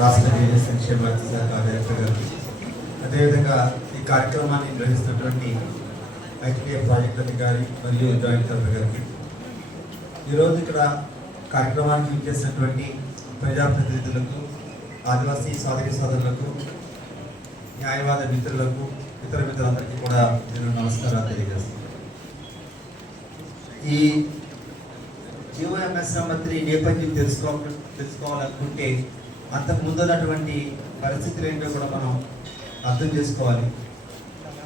రాష్ట్ర గిరిజన సంక్షేమ శాఖ డైరెక్టర్ గారికి అదేవిధంగా ఈ కార్యక్రమాన్ని నిర్వహిస్తున్నటువంటి ఐటీఐ ప్రాజెక్ట్ అధికారి మరియు జాయింట్ కలెక్టర్ గారికి. ఈరోజు ఇక్కడ కార్యక్రమానికి విచ్చేసినటువంటి ప్రజాప్రతినిధులకు ఆదివాసీ సోదరి సోదరులకు న్యాయవాద మిత్రులకు ఇతర మిత్రులందరికీ కూడా నేను నమస్కారాలు తెలియజేస్తాను ఈ జీవోఎంఎస్ మంత్రి నేపథ్యం తెలుసుకో తెలుసుకోవాలనుకుంటే అంతకు ముందు ఉన్నటువంటి పరిస్థితులు ఏంటో కూడా మనం అర్థం చేసుకోవాలి.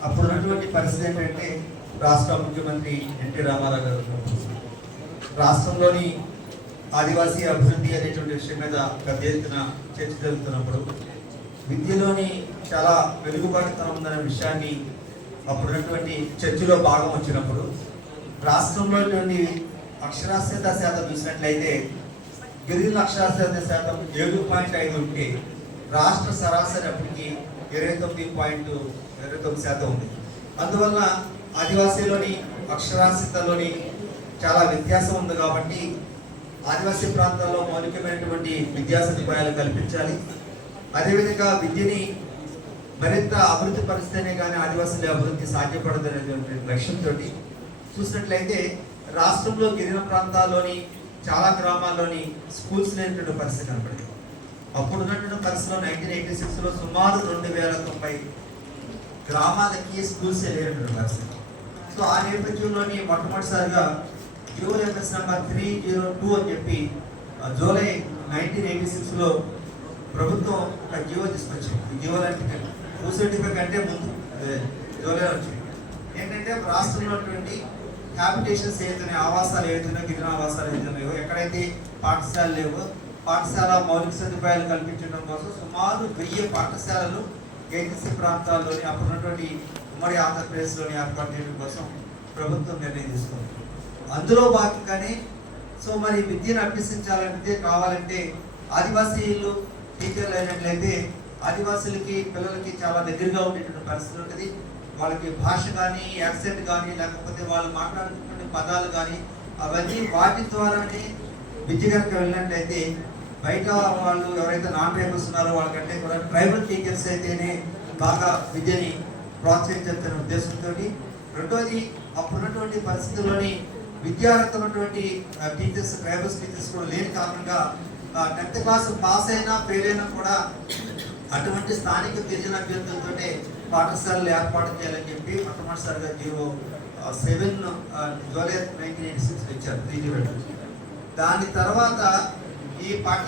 అప్పుడు ఉన్నటువంటి పరిస్థితి ఏంటంటే రాష్ట్ర ముఖ్యమంత్రి ఎన్టీ రామారావు గారు రాష్ట్రంలోని ఆదివాసీ అభివృద్ధి అనేటువంటి విషయం మీద పెద్ద ఎత్తున చర్చ జరుగుతున్నప్పుడు విద్యలోని చాలా వెలుగుబాటుతనం ఉందనే విషయాన్ని అప్పుడున్నటువంటి చర్చలో భాగం వచ్చినప్పుడు రాష్ట్రంలోని అక్షరాస్యత శాతం చూసినట్లయితే గిరి అక్షరాస్యత శాతం ఏడు పాయింట్ ఐదు ఉంటే రాష్ట్ర సరాసరి అప్పటికి ఇరవై తొమ్మిది పాయింట్ ఇరవై తొమ్మిది శాతం ఉంది. అందువలన ఆదివాసీలోని అక్షరాస్యతలోని చాలా వ్యత్యాసం ఉంది కాబట్టి ఆదివాసీ ప్రాంతాల్లో మౌలికమైనటువంటి విద్యా సదుపాయాలు కల్పించాలి. అదేవిధంగా విద్యని మరింత అభివృద్ధి పరిస్తేనే కానీ ఆదివాసుల అభివృద్ధి సాధ్యపడదు అనేటువంటి లక్ష్యంతో చూసినట్లయితే రాష్ట్రంలో గిరిజన ప్రాంతాల్లోని చాలా గ్రామాల్లోని స్కూల్స్ లేనటువంటి పరిస్థితి కనపడింది. అప్పుడు ఉన్నటువంటి పరిస్థితిలో నైన్టీన్ ఎయిటీ సిక్స్లో సుమారు రెండు వేల తొంభై గ్రామాలకి స్కూల్స్ లేనటువంటి పరిస్థితి. సో ఆ నేపథ్యంలోని మొట్టమొదటిసారిగా GO MS number three zero two అని చెప్పి జూలై నైన్టీన్ ఎయిటీ సిక్స్లో ప్రభుత్వం ఒక జియో తీసుకొచ్చింది. ఈ జియో అంటే టూ సర్టిఫికేట్ కంటే ముందు జూలైలో జూలై వచ్చింది ఏంటంటే రాష్ట్రంలో ఉన్నటువంటి హ్యాబిటేషన్స్ ఏదైతే ఆవాసాలు ఏదైతున్నాయో గిరిజన ఆవాసాలు ఏదైతున్నాయో ఎక్కడైతే పాఠశాలలు లేవో పాఠశాల మౌలిక సదుపాయాలు కల్పించడం కోసం సుమారు వెయ్యి పాఠశాలలు ఏజెన్సీ ప్రాంతాల్లోని అప్పుడు ఉన్నటువంటి ఉమ్మడి ఆంధ్రప్రదేశ్లోని ఏర్పాటు చేయడం కోసం ప్రభుత్వం నిర్ణయం తీసుకుంది. అందులో భాగంగానే సో మరి విద్యను అభ్యసించాలంటే కావాలంటే ఆదివాసీలు టీచర్లు అయినట్లయితే ఆదివాసులకి పిల్లలకి చాలా దగ్గరగా ఉండేటువంటి పరిస్థితి ఉంటుంది. వాళ్ళకి భాష కానీ యాక్సెంట్ కానీ లేకపోతే వాళ్ళు మాట్లాడుతున్న పదాలు కానీ అవన్నీ వాటి ద్వారానే విద్య కనుక వెళ్ళినట్లయితే బయట వాళ్ళు ఎవరైతే నాన్ ట్రైబల్స్ ఉన్నారో వాళ్ళకంటే కూడా ట్రైబల్ టీచర్స్ అయితేనే బాగా విద్యని ప్రోత్సహించాలనే ఉద్దేశంతో రెండోది అప్పుడున్నటువంటి పరిస్థితుల్లోని విద్యార్థులు ఉన్నటువంటి టీచర్స్ ట్రైబల్స్ టీచర్స్ కూడా లేని కారణంగా టెన్త్ క్లాస్ పాస్ అయినా ఫెయిల్ అయినా కూడా అటువంటి స్థానిక గిరిజన అభ్యర్థులతోనే పాఠశాలలు ఏర్పాటు చేయాలని చెప్పి మొట్టమొదటిసారిగా zero seven July nineteen eighty six ఇచ్చారు త్రీ జీరో. దాని తర్వాత ఈ పాఠ